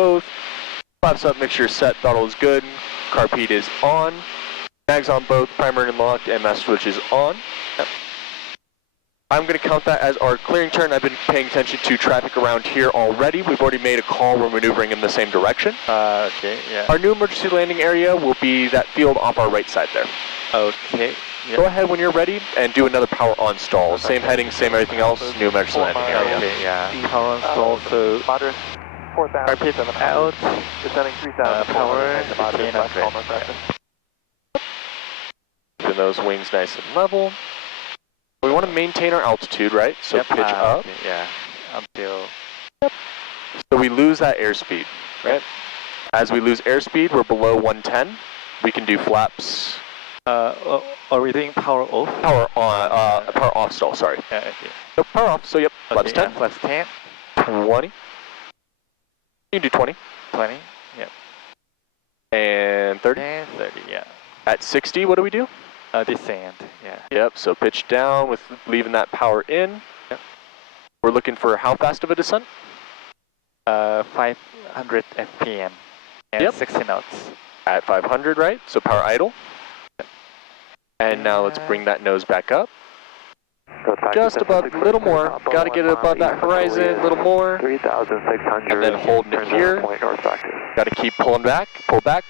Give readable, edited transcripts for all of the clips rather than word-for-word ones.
both. Flaps up, make sure set, throttle is good. Carb heat is on. Mags on both, primer and locked, and master switch is on. Yep. I'm going to count that as our clearing turn. I've been paying attention to traffic around here already. We've already made a call. We're maneuvering in the same direction. Okay, yeah. Our new emergency landing area will be that field off our right side there. Okay. Yep. Go ahead when you're ready and do another power on stall. Same heading, same everything else, new emergency landing area. Okay, yeah. Power on stall, so Moderate 4,000. carpet out, Descending 3,000. power, Moderate 1500. Keeping those wings nice and level. We want to maintain our altitude, right? So yep, pitch up. Okay, yeah, until... Yep. So we lose that airspeed, right? As we lose airspeed, we're below 110. We can do flaps. Are we doing power off? Power on, power off stall, sorry. Yeah, okay. No, power off, so yep, flaps 10. Yeah, flaps 10. 20. You can do 20. 20, yep. And 30. And 30, yeah. At 60, what do we do? Descent, yeah. Yep, so pitch down with leaving that power in. Yep. We're looking for how fast of a descent? 500 FPM and Yep. 60 knots. At 500, right? So power idle. Yep. And now let's bring that nose back up. Just above, a little more. Got to get it above that horizon, a little more. 3,600. And then holding it here. Got to keep pulling back, pull back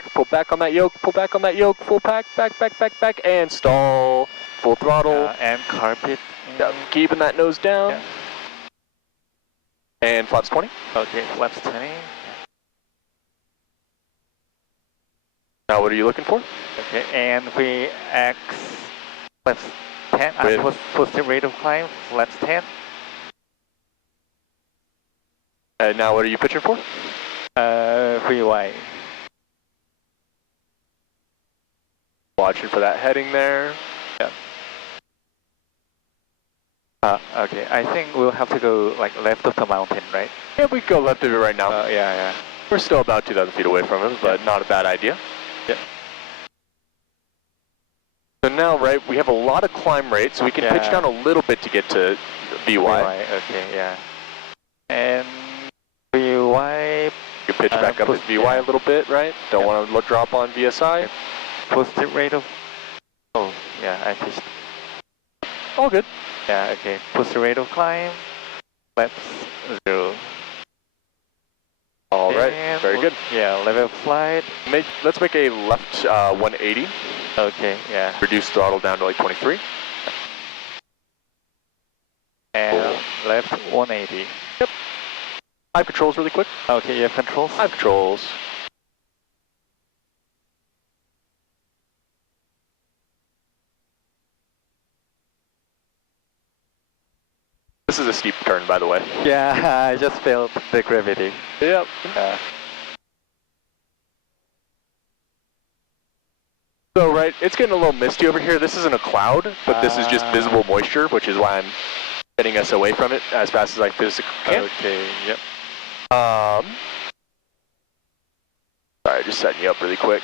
on that yoke, pull back on that yoke, full back, back, and stall. Full throttle. And carpet. Yep. Keeping that nose down. Yeah. And flaps 20. Okay, flaps 20. Now what are you looking for? Okay, and we X flaps 10. Positive rate of climb, flaps 10. And now what are you pitching for? VY. Watching for that heading there. Yeah. Okay, I think we'll have to go like left of the mountain, right? Yeah, we can go left of it right now. Yeah. We're still about 2,000 feet away from it, but not a bad idea. Yeah. So now, right, we have a lot of climb rate, so we can pitch down a little bit to get to VY. Okay, yeah. And VY... You pitch back up to VY a little bit, right? Don't want to drop on VSI. Positive rate of... Oh, yeah, I pitched. All good. Yeah, okay. Positive rate of climb, flaps 0. All right, very good. Yeah, level of flight. Let's make a left 180. Okay, yeah. Reduce throttle down to like 23. And left 180. Yep. 5 controls really quick. Okay, you have controls? 5 controls. This is a steep turn, by the way. Yeah, I just felt the gravity. Yep. So, right, it's getting a little misty over here. This isn't a cloud, but this is just visible moisture, which is why I'm getting us away from it as fast as I physically can. Okay, yep. Sorry, just setting you up really quick.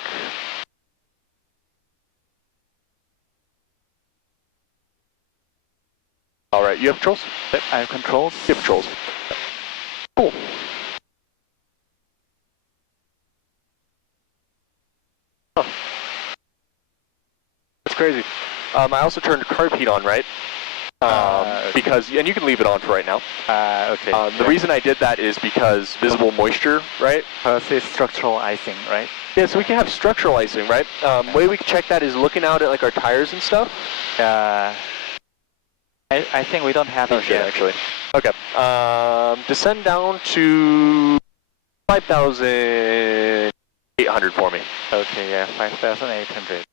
All right, you have controls? Yep, I have controls. You have controls. Cool. Huh. That's crazy. I also turned carb heat on, right? Okay. Because, and you can leave it on for right now. Okay. The reason I did that is because visible moisture, right? It's structural icing, right? Yeah, so we can have structural icing, right? Way we can check that is looking out at like our tires and stuff. I think we don't have it yet. Actually. Okay. Descend down to 5,800 for me. Okay, yeah, 5,800.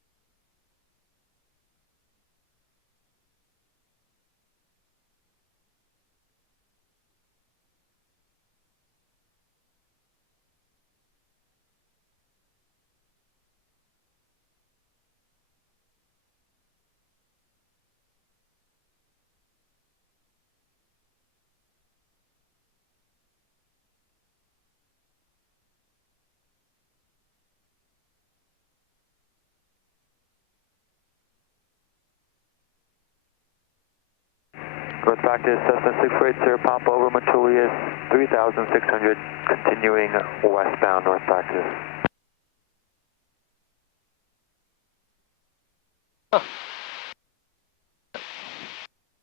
North practice, Cessna 640 Papa over Manchulius, 3,600, continuing westbound North practice.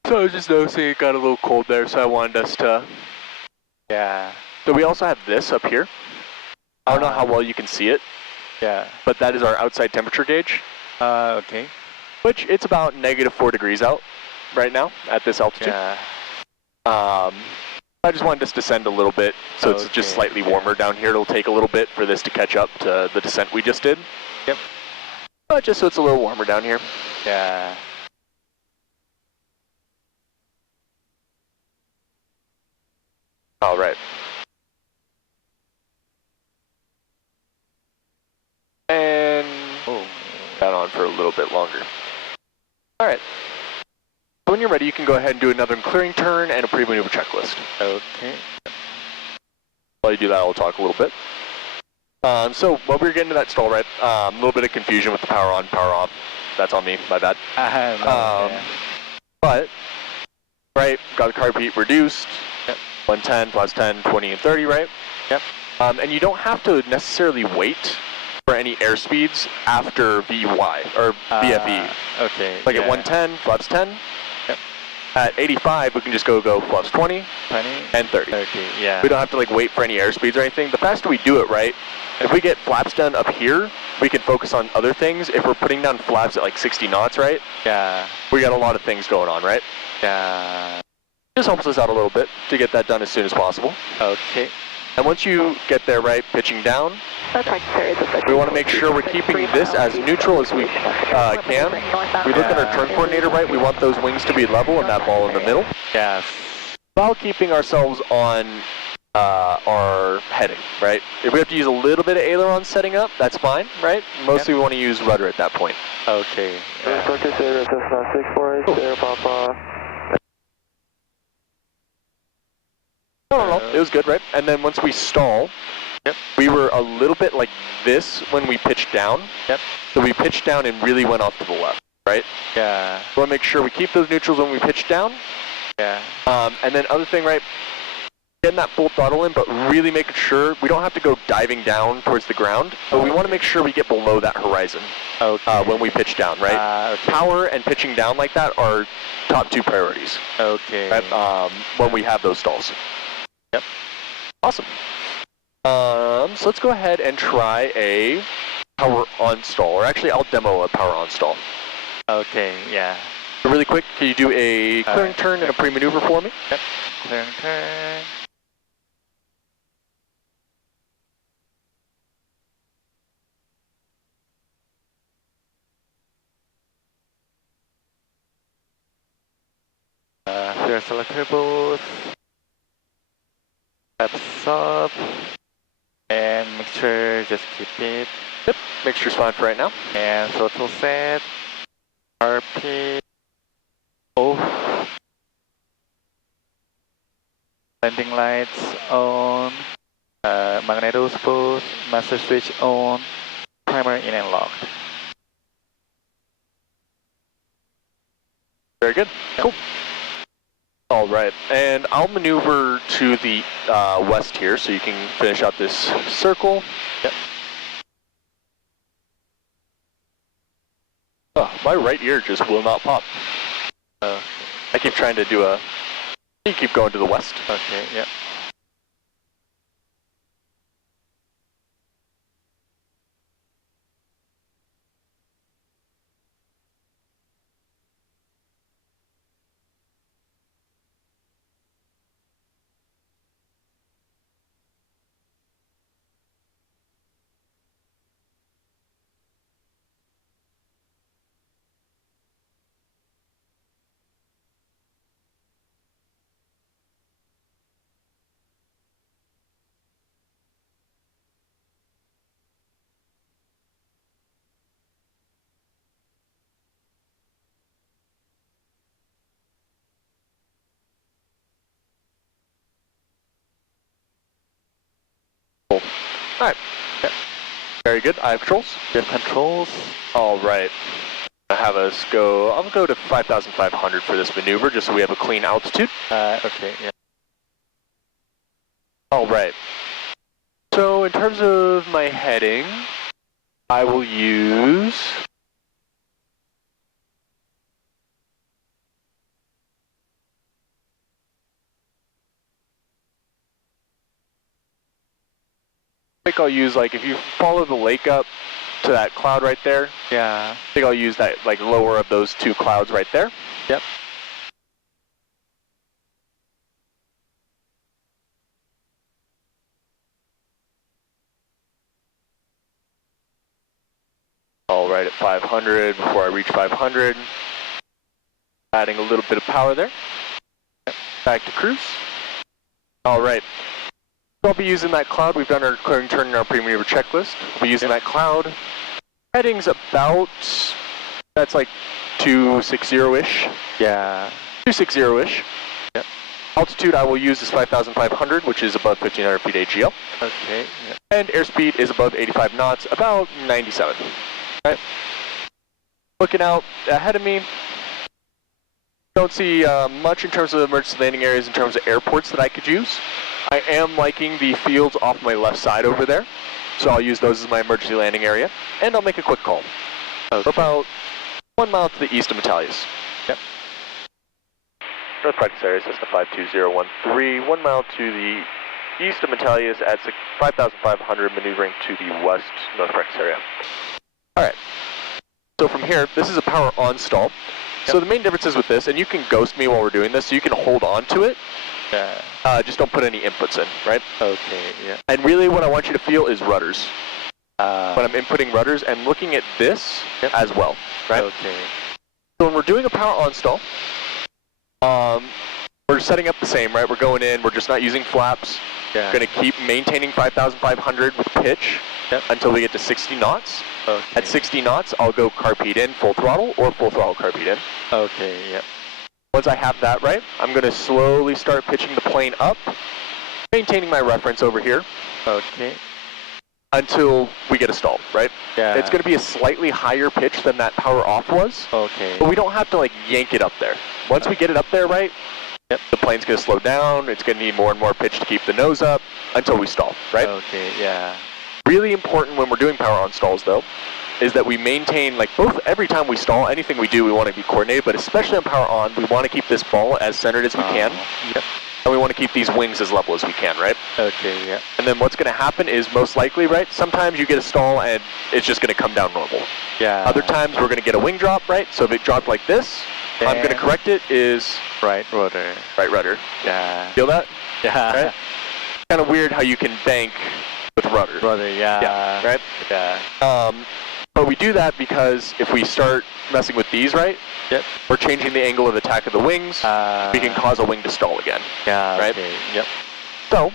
So I was just noticing it got a little cold there, so I wanted us to... Yeah. So we also have this up here. I don't know how well you can see it, Yeah. but that is our outside temperature gauge, Okay. which it's about -4 degrees out right now at this altitude. Yeah. I just wanted us to descend a little bit, so it's just Okay, slightly warmer down here. It'll take a little bit for this to catch up to the descent we just did. Yep. But just so it's a little warmer down here. Yeah. All right. And Oh. that on for a little bit longer. All right. So when you're ready, you can go ahead and do another clearing turn and a pre-maneuver checklist. Okay. While you do that, I'll talk a little bit. So while we were getting to that stall, right, a little bit of confusion with the power on, power off. That's on me, my bad. No, yeah. But, right, got the carb heat reduced. Yep. 110 plus 10, 20, and 30, right? Yep. And you don't have to necessarily wait for any airspeeds after VY, or VFE. Okay. Like yeah. at 110, flaps 10. Yep. At 85, we can just go flaps 20 20 and 30. 30. Yeah. We don't have to like wait for any airspeeds or anything. The faster we do it, right, if we get flaps done up here, we can focus on other things. If we're putting down flaps at like 60 knots, right, Yeah. we got a lot of things going on, right? Yeah. Just helps us out a little bit to get that done as soon as possible. Okay. And once you get there, right, pitching down, we want to make sure we're keeping this as neutral as we can. If we look at our turn coordinator, right, we want those wings to be level and that ball in the middle, Yes. while keeping ourselves on our heading, right? If we have to use a little bit of aileron setting up, that's fine, right? Mostly we want to use rudder at that point. Okay. North practice, Cessna 640 Papa. No, it was good, right? And then once we stall, Yep. we were a little bit like this when we pitched down. Yep. So we pitched down and really went off to the left, right? Yeah. We want to make sure we keep those neutrals when we pitch down. Yeah. And then other thing, right? Getting that full throttle in, but really making sure we don't have to go diving down towards the ground, but we want to make sure we get below that horizon Okay. when we pitch down, right? Okay. Power and pitching down like that are top two priorities, Okay. right? When we have those stalls. Yep. Awesome. So let's go ahead and try a power on stall, or actually I'll demo a power on stall. Okay. Yeah. Really quick, can you do a clearing turn and a pre-maneuver for me? Yep. Clearing turn. Clear selectables. Absorb. And mixture, just keep it. Yep, mixture's fine for right now. And throttle set. RP. Off. Landing lights on. Magnetospool. Master switch on. Primer in and locked. Very good. Cool. All right, and I'll maneuver to the west here so you can finish out this circle. Yep. Oh, my right ear just will not pop. I keep trying to do a... You keep going to the west. Okay, yep. All right. Yep. Very good. I have controls. You have controls. All right. I have us go, I'll go to 5,500 for this maneuver, just so we have a clean altitude. Okay, yeah. All right. So in terms of my heading, I will use I think I'll use, like, if you follow the lake up to that cloud right there, Yeah. I think I'll use that, like, lower of those two clouds right there. Yep. All right, at 500, before I reach 500, adding a little bit of power there. Yep. Back to cruise. All right. I'll be using that cloud. We've done our clearing turn in our pre-maneuver checklist. I'll be using that cloud. Heading's about, that's like 260-ish. Yeah. 260-ish. Yep. Altitude I will use is 5,500, which is above 1,500 feet AGL. Okay, yeah. And airspeed is above 85 knots, about 97. Right. Looking out ahead of me, don't see much in terms of emergency landing areas, in terms of airports that I could use. I am liking the fields off my left side over there, so I'll use those as my emergency landing area, and I'll make a quick call. Okay. About 1 mile to the east of Metalius. Yep. North practice area, Cessna 52013, 1 mile to the east of Metalius at 5,500, maneuvering to the west north practice area. Alright, so from here, this is a power on stall. Yep. So the main difference is with this, and you can ghost me while we're doing this, so you can hold on to it. Yeah. Just don't put any inputs in, right? Okay, yeah. And really what I want you to feel is rudders. When Uh, I'm inputting rudders and looking at this as well, right? okay. So when we're doing a power on stall, we're setting up the same, right? We're going in, we're just not using flaps. Yeah. Going to keep maintaining 5,500 with pitch until we get to 60 knots. Okay. At 60 knots, I'll go carpede in, full throttle, or full throttle carpede in. Okay, yep. Once I have that right, I'm going to slowly start pitching the plane up, maintaining my reference over here Okay. until we get a stall, right? Yeah. It's going to be a slightly higher pitch than that power off was, Okay. but we don't have to like yank it up there. Once we get it up there, right, the plane's going to slow down, it's going to need more and more pitch to keep the nose up until we stall, right? Okay, yeah. Really important when we're doing power on stalls though, is that we maintain, like both, every time we stall, anything we do, we want to be coordinated, but especially on power on, we want to keep this ball as centered as we can, Yep. and we want to keep these wings as level as we can, right? Okay, yeah. And then what's going to happen is most likely, right, sometimes you get a stall and it's just going to come down normal. Yeah. Other times we're going to get a wing drop, right? So if it dropped like this, I'm going to correct it is Right rudder. right rudder. Yeah. Feel that? Yeah. Right? Kind of weird how you can bank with rudder. Rudder, yeah. Yeah, right? Yeah. But we do that because if we start messing with these, right? Yep. We're changing the angle of attack of the wings. We can cause a wing to stall again. Yeah, right? okay, yep. So,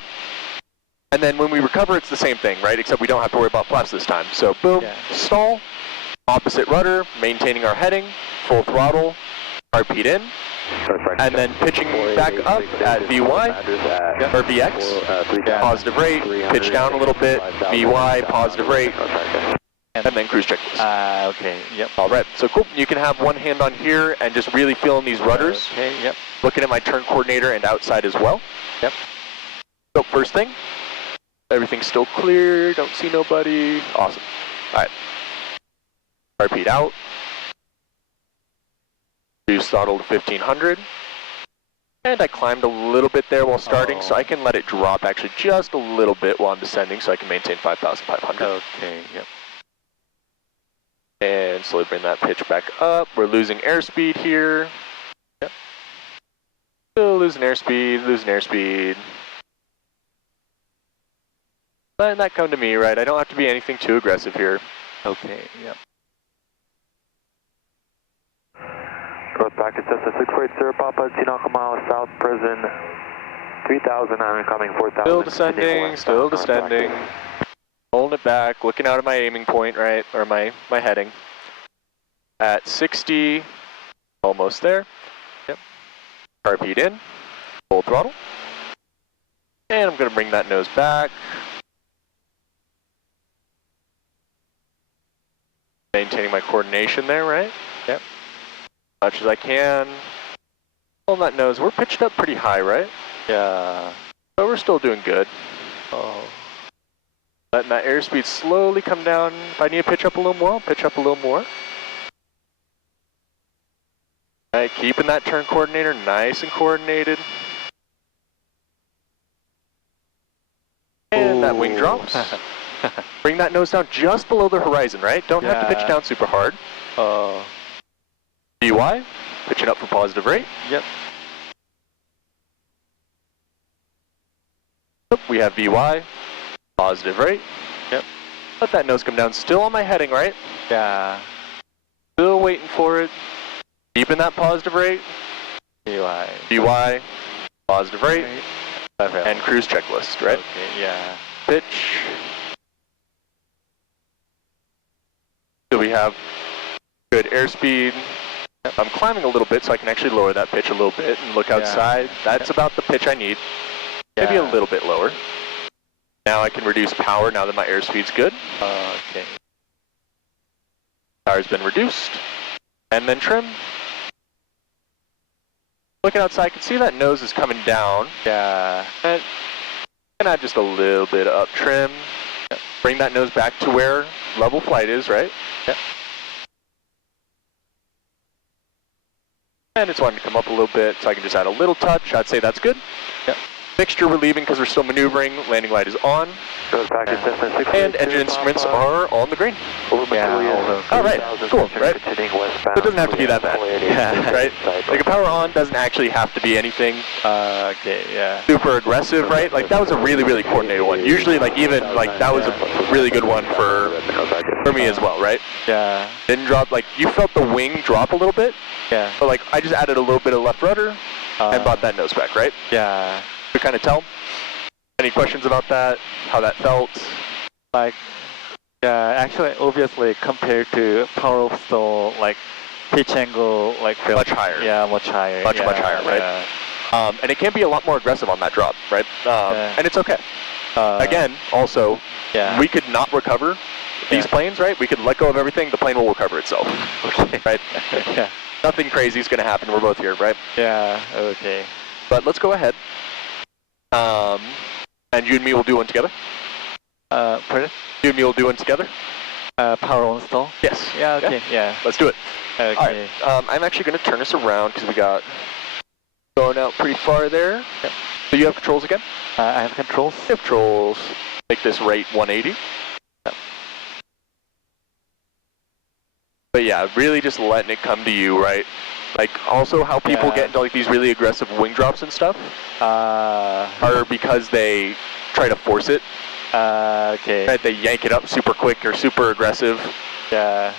and then when we recover, it's the same thing, right? Except we don't have to worry about flaps this time. So, boom, stall, opposite rudder, maintaining our heading, full throttle, RP'd in, and then pitching back up at VY, or VX, positive rate, pitch down a little bit, VY, positive rate, and then cruise checklist. Okay, yep. All right, so cool. You can have one hand on here and just really feeling these rudders. Okay, yep. Looking at my turn coordinator and outside as well. Yep. So first thing, everything's still clear, don't see nobody. Awesome. All right. RP'd out. Reduce throttle to 1500. And I climbed a little bit there while starting, so I can let it drop actually just a little bit while I'm descending so I can maintain 5,500. Okay, yep. And slowly bring that pitch back up. We're losing airspeed here. Yep. Still losing airspeed, losing airspeed. Letting that come to me, right? I don't have to be anything too aggressive here. Okay, yep. North practice, Cessna 640 Papa, Tinaco Mile, South Prison, 3,000, I'm incoming 4,000. Still descending, still descending. Holding it back, looking out at my aiming point, right? Or my heading. At 60, almost there. Yep. RP'd in, full throttle. And I'm going to bring that nose back. Maintaining my coordination there, right? Yep. Much as I can. On that nose, we're pitched up pretty high, right? Yeah. But we're still doing good. Oh. Letting that airspeed slowly come down. If I need to pitch up a little more, I'll pitch up a little more. Alright, keeping that turn coordinator nice and coordinated. And that wing drops. Bring that nose down just below the horizon, right? Don't have to pitch Yeah. down super hard. Oh. DY, pitching up for positive rate. Yep. We have VY, positive rate. Yep. Let that nose come down. Still on my heading, right? Yeah. Still waiting for it. Keeping that positive rate. DY. DY, positive rate, Perfect. and cruise checklist, right? Okay, yeah. Pitch. So we have good airspeed. I'm climbing a little bit so I can actually lower that pitch a little bit and look outside. That's about the pitch I need. Maybe a little bit lower. Now I can reduce power now that my airspeed's good. Okay. Power's been reduced. And then trim. Looking outside, I can see that nose is coming down. Yeah. And add just a little bit of up trim. Yep. Bring that nose back to where level flight is, right? Yep. And it's wanting to come up a little bit, so I can just add a little touch. I'd say that's good. Yep. Mixture we're leaving because we're still maneuvering. Landing light is on. And engine instruments are on the green. Yeah. All right, cool, right? So it doesn't have to be that bad, Yeah. right? Like a power on doesn't actually have to be anything Okay, yeah. super aggressive, right? Like that was a really, really coordinated one. Usually, like even like that was a really good one for me as well, right? Yeah. Didn't drop, like you felt the wing drop a little bit, Yeah. but like I just added a little bit of left rudder and brought that nose back, right? Yeah. You kind of tell. Any questions about that? How that felt? Like, yeah, actually, obviously, compared to power of stall, like, pitch angle, like, felt, Much higher. Yeah, much higher. Much yeah, higher, right? Yeah. And it can be a lot more aggressive on that drop, right? And it's okay. Again, also, yeah. we could not recover these planes, right? We could let go of everything. The plane will recover itself, Okay. right? Yeah. Nothing crazy is going to happen. We're both here, right? Yeah, okay. But let's go ahead. And you and me will do one together. Pardon? You and me will do one together. Power on stall? Yes. Yeah, okay, yeah. Let's do it. Okay. All right. I'm actually going to turn us around because we got going out pretty far there. Yep. So you have controls again? I have controls. You have controls. Make this rate 180. Yep. But yeah, really just letting it come to you, right? Like also how people get into like these really aggressive wing drops and stuff are because they try to force it. Okay. Right? They yank it up super quick or super aggressive. Yeah.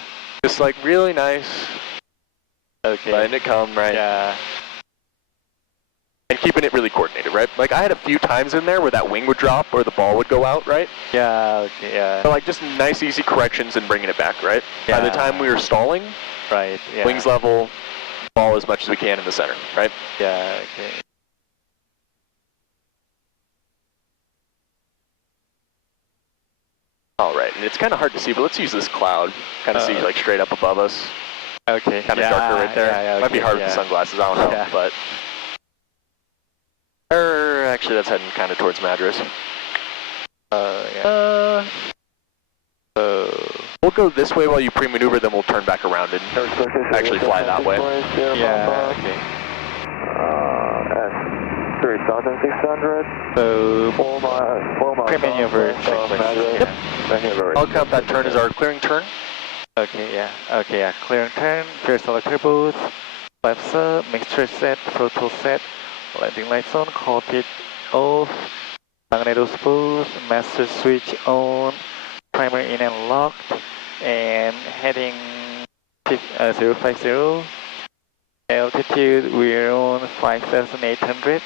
Just like really nice. Okay. Letting it come, right? Yeah. And keeping it really coordinated, right? Like I had a few times in there where that wing would drop or the ball would go out, right? Yeah, okay, yeah. So like just nice easy corrections and bringing it back, right? Yeah. By the time we were stalling, Right, yeah. wings level, ball as much as we can in the center, right? Yeah, okay. All right, and it's kind of hard to see, but let's use this cloud. Kind of see like straight up above us. Okay. Kind of darker right there. Yeah, Might be hard with the sunglasses, I don't know, Yeah. but. Actually, that's heading kind of towards Madras. Yeah. We'll go this way while you pre-maneuver, then we'll turn back around and actually fly that way. Yeah, okay. 3600. So, 4 miles. pre-maneuver checklist. Yep. I'll count that turn as our clearing turn. Okay, yeah. Okay, yeah. Clearing turn, fuel selector booth, left sub, mixture set, throttle set, landing lights on, cockpit off, magneto booth, master switch on, primer in and locked, and heading 050. Altitude we're on 5,800.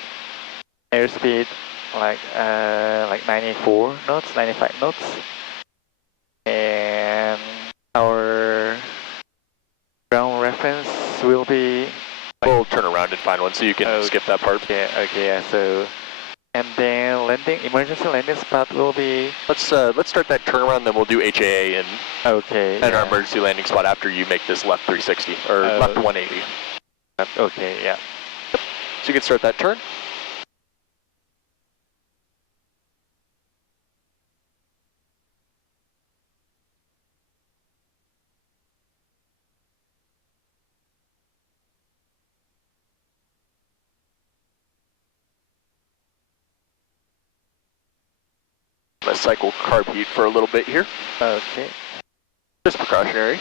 Airspeed like 94 knots, 95 knots. And our ground reference will be. We'll turn around and find one so you can skip that part. Okay, yeah. So And then landing, emergency landing spot will be... Let's start that turnaround, then we'll do HAA and Okay. our emergency landing spot after you make this left 360 or left 180. Okay, yeah. So you can start that turn. I'm gonna cycle carb heat for a little bit here. Okay. Just precautionary.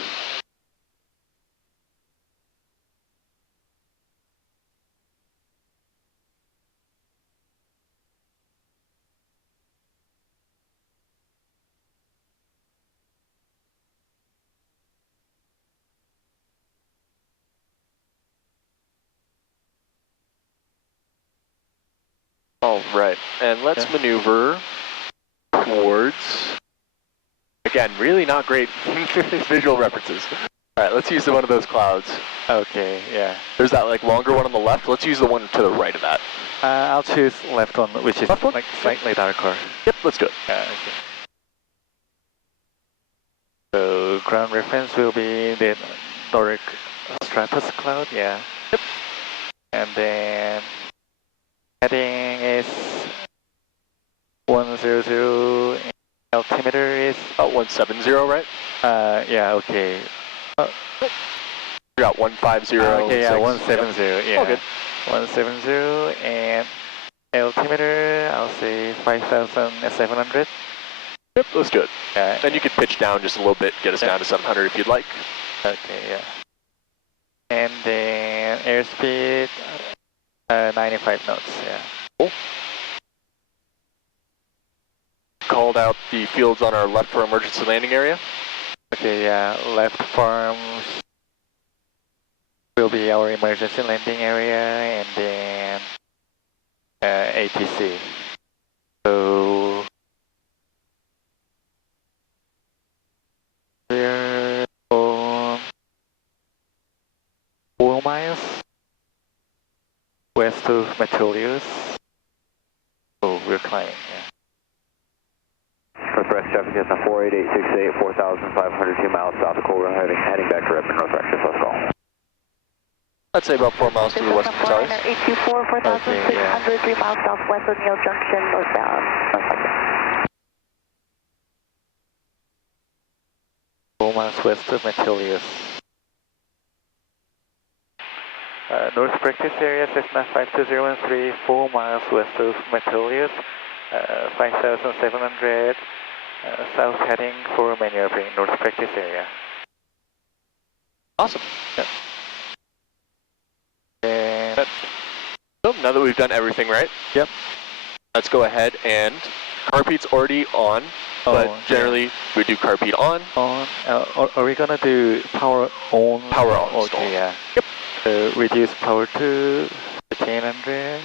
All right, and let's maneuver towards, again, really not great visual references. All right, let's use one of those clouds. Okay, yeah. There's that like longer one on the left. Let's use the one to the right of that. I'll choose left one, which is Left one? like slightly darker. Yep, let's do it. Okay. So ground reference will be the Doric stratus cloud, yeah. Yep. And then heading is 100, and altimeter is... About 170, right? yeah, okay. You got 150. Okay, yeah, 6. 170, Yep. yeah. All good. 170, and altimeter, I'll say 5,700. Yep, let's do it. Yeah. Then you could pitch down just a little bit, get us down to 700 if you'd like. Okay, yeah. And then airspeed, 95 knots, yeah. Cool. Called out the fields on our left for emergency landing area. Okay, yeah, left farms will be our emergency landing area, and then ATC. So we're on 4 miles west of Metolius. Oh, we're climbing, yeah. Northwest traffic is 48868, 4,502 miles south of Cold Run, heading back to Redmond, North Texas. Let's go. I'd say about 4 miles to the west of Metolius. 824, 4,600, 3 miles southwest of Neil Junction, northbound. 4 miles west of Metolius. North practice area, Cessna 52013, 4 miles west of Metolius, 5,700, south heading for maneuvering, North practice area. Awesome. Yep. And So now that we've done everything right, yep. Let's go ahead and carb heat's already on, but Oh, generally we do carb heat on. On, are we gonna do power on? Power on. Okay, install. yeah. Yep. So reduce power to 1500.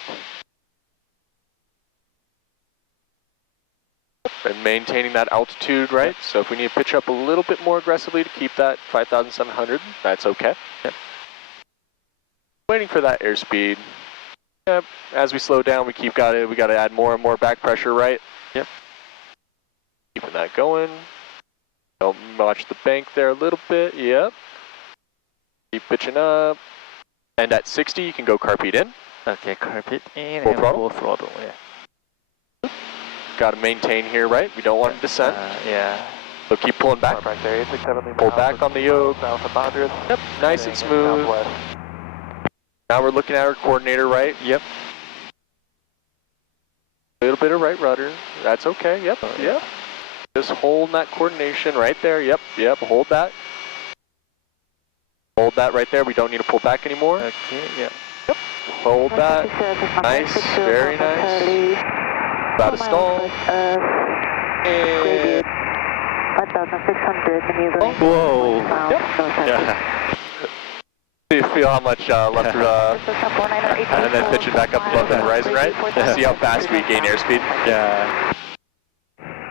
And maintaining that altitude, right? So if we need to pitch up a little bit more aggressively to keep that 5,700, that's okay. Yep. Waiting for that airspeed. Yep. As we slow down, we gotta add more and more back pressure, right? Yep. Keeping that going. Don't watch the bank there a little bit. Yep. Keep pitching up. And at 60, you can go carb heat in. Okay, carpet in Full and throttle? full throttle, yeah. Got to maintain here, right? We don't want to descend. Yeah. So keep pulling back. Back there, 867. Pull back on the yoke. South of Madrid. Yep, nice and smooth. Southwest. Now we're looking at our coordinator, right? Yep. A little bit of right rudder. That's okay. Yep, yep. Just hold that coordination right there. Yep, yep. Hold that. Hold that right there. We don't need to pull back anymore. Okay, yeah. Hold that. Nice, very nice. About to stall. And 5,600 maneuvering. Whoa. Yep. Yeah. see, feel how much left, and then pitch it back up above the horizon, right? See how fast we gain airspeed. Yeah.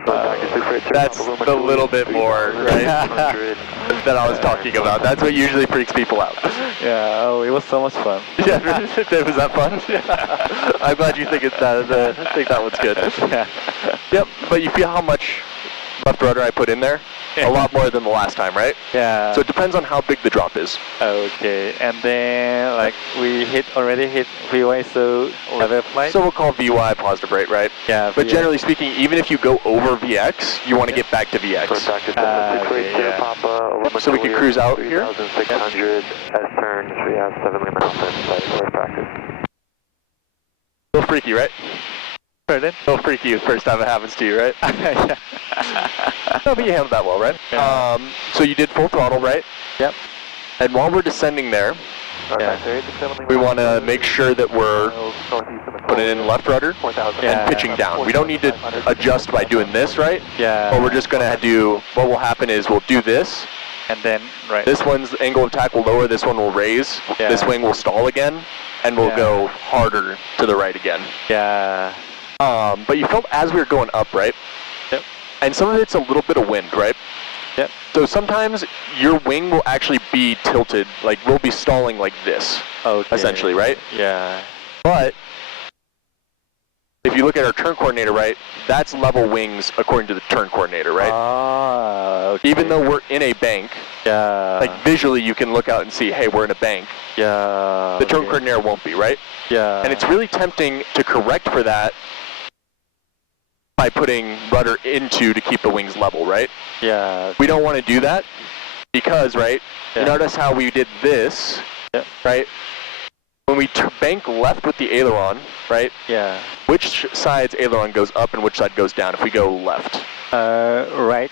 Back to That's the little bit more, right, that I was talking about. That's what usually freaks people out. Yeah, oh, it was so much fun. Yeah, was that fun? I'm glad you think think that one's good. Yeah. Yep, but you feel how much left rudder I put in there? A lot more than the last time, right? Yeah. So it depends on how big the drop is. Okay, and then like we already hit VY, so level flight. So we'll call VY positive rate, right? Yeah. But VX. generally speaking, even if you go over VX, you want to get back to VX. yeah. Papa, So we can cruise out here. 3,600 S-turns, we have 7 Lima Alpha in flight for practice. A little freaky, right? Pardon? A little freaky the first time it happens to you, right? Yeah. No, but you handled that well, right? Yeah. So you did full throttle, right? Yep. And while we're descending there, we want to make sure that we're putting in left rudder and pitching down. We don't need to adjust by doing this, right? Yeah. But we're just going to do, what will happen is we'll do this. And then, right. This one's angle of attack will lower, this one will raise, Yeah. this wing will stall again, and we'll Yeah. go harder to the right again. Yeah. But you felt as we were going up, right? Yep. And some of it's a little bit of wind, right? Yep. So sometimes your wing will actually be tilted, like we'll be stalling like this, Okay. essentially, right? Yeah. But if you look at our turn coordinator, right, that's level wings according to the turn coordinator, right? Ah, okay. Even though we're in a bank, Yeah. like visually you can look out and see, hey, we're in a bank. Yeah. The turn okay. coordinator won't be, right? Yeah. And it's really tempting to correct for that by putting rudder into to keep the wings level, right? Yeah. We don't want to do that because, right, Yeah. you notice how we did this, Yeah. right? When we bank left with the aileron, right, Yeah. which side's aileron goes up and which side goes down if we go left? Right.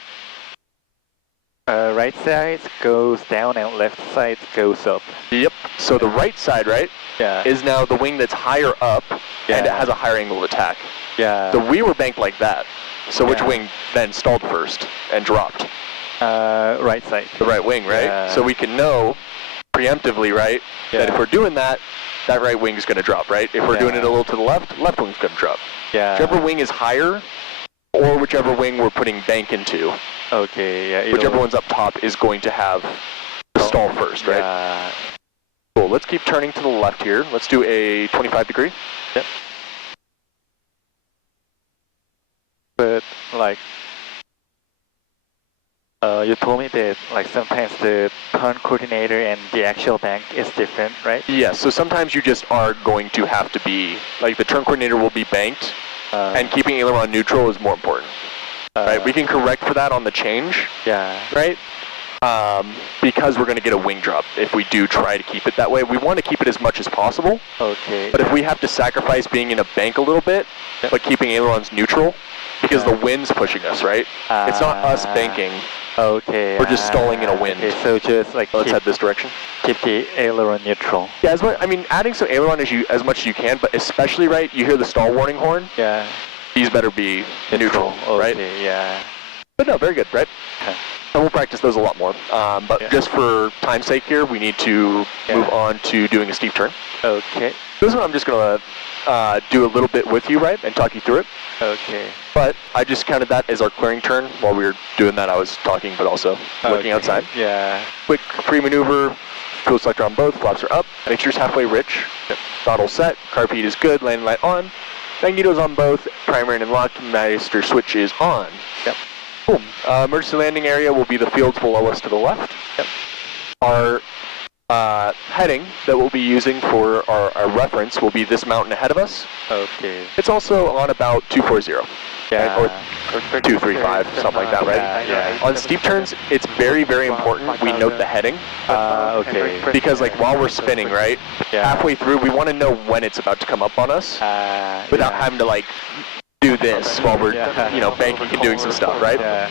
Right side goes down and left side goes up. Yep. So the right side, right, Yeah. is now the wing that's higher up and it Yeah. has a higher angle of attack. Yeah. So we were banked like that. So which Yeah. wing then stalled first and dropped? Right side. The right wing, right? Yeah. So we can know preemptively, right, that if we're doing that, that right wing's going to drop, right? If we're doing it a little to the left, left wing's going to drop. Yeah. Whichever wing is higher, or whichever wing we're putting bank into, Okay. Yeah. whichever one's up top is going to have the stall first, right? Yeah. Cool. Let's keep turning to the left here. Let's do a 25 degree. Yep. But like, you told me that like sometimes the turn coordinator and the actual bank is different, right? Yes, so sometimes you just are going to have to be, like the turn coordinator will be banked, and keeping aileron neutral is more important, right? We can correct for that on the change, Yeah. right? Because we're going to get a wing drop if we do try to keep it that way. We want to keep it as much as possible, Okay. but if we have to sacrifice being in a bank a little bit, but keeping ailerons neutral, because the wind's pushing us, right? It's not us banking, Okay. we're just stalling in a wind. Okay, so just like Let's head this direction. keep the aileron neutral. Yeah, as much, I mean, adding some aileron as much as you can, but especially, right, you hear the stall warning horn, Yeah. these better be neutral, right? Okay, yeah. But no, very good, right? Okay. And we'll practice those a lot more. But Yeah. just for time's sake here, we need to move on to doing a steep turn. Okay. This one I'm just going to do a little bit with you, right, and talk you through it. Okay. But I just counted that as our clearing turn. While we were doing that, I was talking, but also looking outside. Yeah. Quick pre-maneuver, fuel selector on both, flaps are up, mixture's halfway rich, throttle set, carb heat is good, landing light on, magnetos on both, primary and locked, master switch is on. Yep. Boom. Emergency landing area will be the fields below us to the left. Yep. Our heading that we'll be using for our reference will be this mountain ahead of us. Okay. It's also on about 240. Yeah. Right? Or 235, something like that, right? Yeah. On steep turns, it's very, very important we note the heading. Okay. Because like while we're spinning, right, Yeah. halfway through, we want to know when it's about to come up on us without yeah. having to like do this while we're, Yeah. you know, banking and doing some stuff, right? Yeah.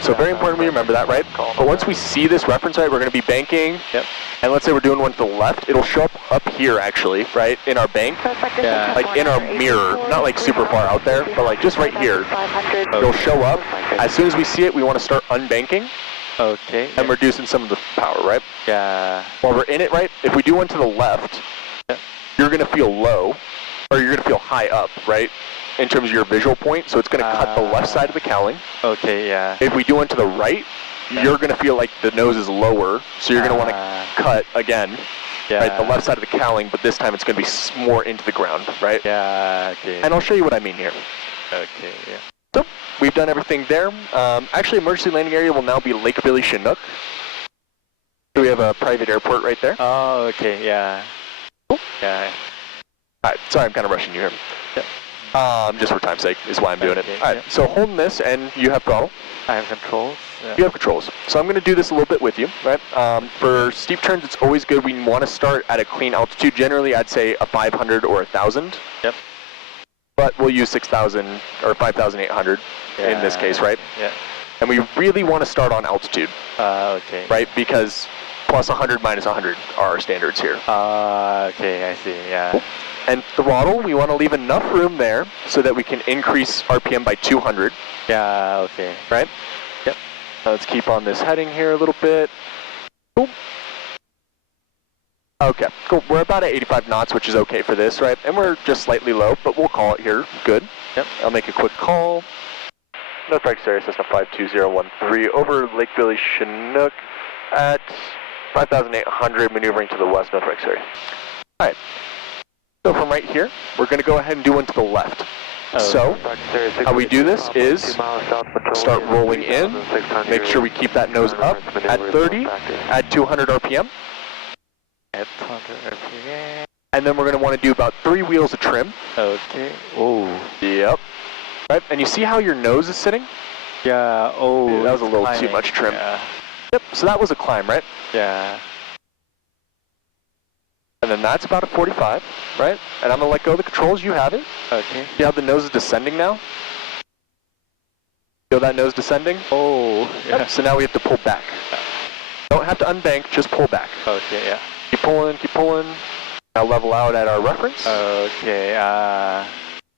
So very important we remember that, right? But once we see this reference, right, we're going to be banking. Yep. And let's say we're doing one to the left, it'll show up here actually, right, in our bank. Yeah. Like in our mirror, not like super far out there, but like just right here. It'll show up. As soon as we see it, we want to start unbanking Okay. and reducing some of the power, right? Yeah. While we're in it, right, if we do one to the left, Yeah. you're going to feel low, or you're going to feel high up, right? in terms of your visual point, so it's going to cut the left side of the cowling. Okay, yeah. If we do one to the right, you're going to feel like the nose is lower, so you're going to want to cut again. Yeah. Right, the left side of the cowling, but this time it's going to be more into the ground, right? Yeah, okay. And I'll show you what I mean here. Okay, yeah. So, we've done everything there. Actually, emergency landing area will now be Lake Billy Chinook. So we have a private airport right there. Oh, okay, yeah. Cool. Yeah. Alright, sorry I'm kind of rushing you here. Yep. Just for time's sake is why I'm doing it. Okay, Alright, yep. so holding this and you have throttle. I have controls. Yeah. You have controls. So I'm going to do this a little bit with you, right? For steep turns, it's always good. We want to start at a clean altitude. Generally, I'd say a 500 or 1,000. Yep. But we'll use 6,000 or 5,800 in this case, right? Yeah. And we really want to start on altitude, Okay. right? Because plus 100 minus 100 are our standards here. Okay, I see, yeah. And throttle, we want to leave enough room there so that we can increase RPM by 200. Yeah, okay. Right? Yep. Let's keep on this heading here a little bit. Cool. Okay, cool. We're about at 85 knots, which is okay for this, right? And we're just slightly low, but we'll call it here. Good. Yep. I'll make a quick call. North Practice Area System 52013 over Lake Billy Chinook at 5,800, maneuvering to the west, North Practice Area. All right. So from right here, we're going to go ahead and do one to the left. So, how we do this is start rolling in, make sure we keep that nose up at 30, add 200 RPM, At 200 RPM. and then we're going to want to do about 3 wheels of trim. Okay. Oh. Yep. Right, and you see how your nose is sitting? Yeah, oh. Yeah, that was a little climbing. too much trim. Yeah. Yep, so that was a climb, right? Yeah. And then that's about a 45, right? And I'm going to let go of the controls, you have it. Okay. See how the nose is descending now? Feel that nose descending? Oh, yeah. Yep, so now we have to pull back. Don't have to unbank, just pull back. Okay, yeah. Keep pulling, keep pulling. Now level out at our reference. Okay,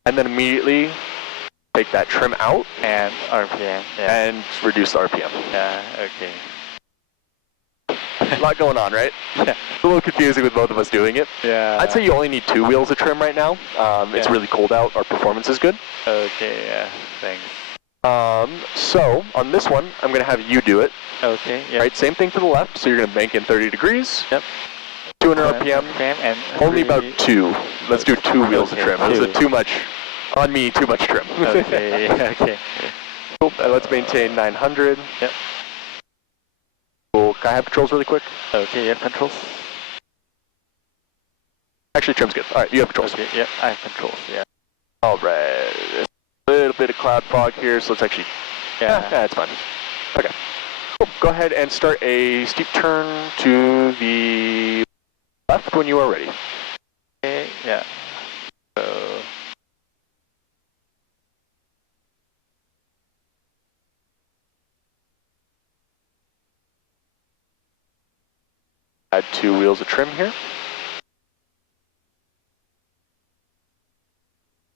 And then immediately take that trim out and RPM, yeah. and reduce the RPM. Yeah, okay. A lot going on, right? Yeah. It's a little confusing with both of us doing it. Yeah. I'd say you only need 2 wheels of trim right now. It's Yeah. really cold out. Our performance is good. Okay, yeah, thanks. So on this one, I'm going to have you do it. Okay, yeah. Right, same thing to the left. So you're going to bank in 30 degrees. Yep. 200 RPM. And Only about 2. Let's do 2 wheels of Okay, trim. This is 2. too much. On me, too much trim. Okay, okay. Cool. And let's maintain 900. Yep. Cool. Can I have controls really quick? Okay, yeah, controls. Actually, trim's good. All right, you have controls. Okay, yeah, I have controls, yeah. All right. A little bit of cloud fog here, so let's actually... Yeah. Yeah, it's fine. Okay. Cool. Go ahead and start a steep turn to the left when you are ready. Okay, yeah. So... Add 2 wheels of trim here.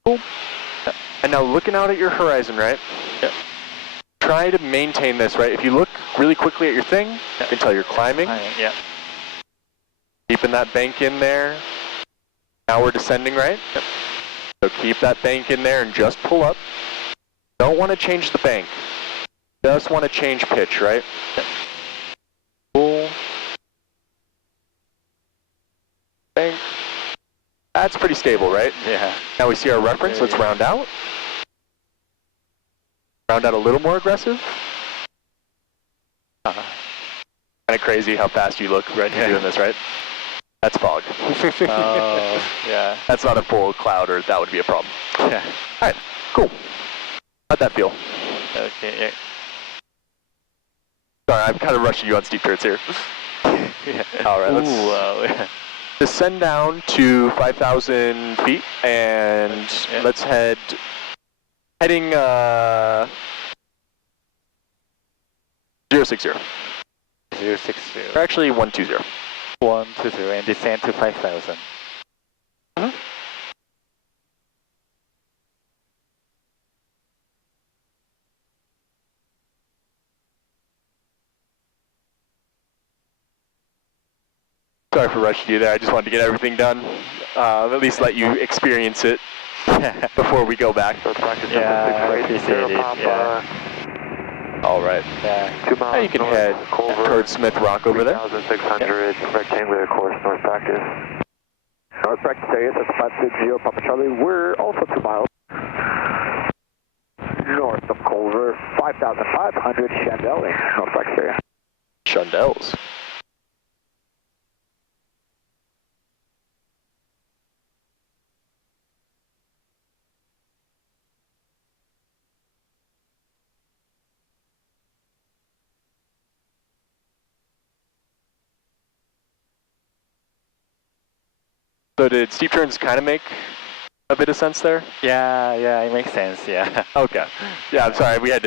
Cool. And now looking out at your horizon, right? Yep. Try to maintain this, right? If you look really quickly at your thing, you can tell you're climbing. Yeah. Keeping that bank in there. Now we're descending, right? Yep. So keep that bank in there and just pull up. Don't want to change the bank. Just want to change pitch, right? Yep. Pull. Bank. That's pretty stable, right? Yeah. Now we see our reference. Let's round out. Round out a little more aggressive. Kind of crazy how fast you look right here doing this, right? That's fog. Oh, yeah. That's not a full cloud, or that would be a problem. Yeah. All right, cool. How'd that feel? Okay, yeah. Sorry, I'm kind of rushing you on steep turns here. Yeah. All right, let's Ooh, wow, yeah. descend down to 5,000 feet, and Yeah. let's heading 060. 060. Or actually 120. 120 and descend to 5,000. Sorry for rushing you there. I just wanted to get everything done. At least let you experience it. before we go back. Road practice Yeah, I 680 appreciate it, Papa. All right. Yeah. 2 miles Now you can north, head Culver, towards Smith Rock over there. 3,600 rectangular course, north practice. North practice area, that's 560 Papa Charlie. We're also 2 miles north of Culver, 5,500 Chandelle, north practice area. Shundells. So did steep turns kind of make a bit of sense there? Yeah, it makes sense, yeah. Okay. Yeah, I'm sorry, we had to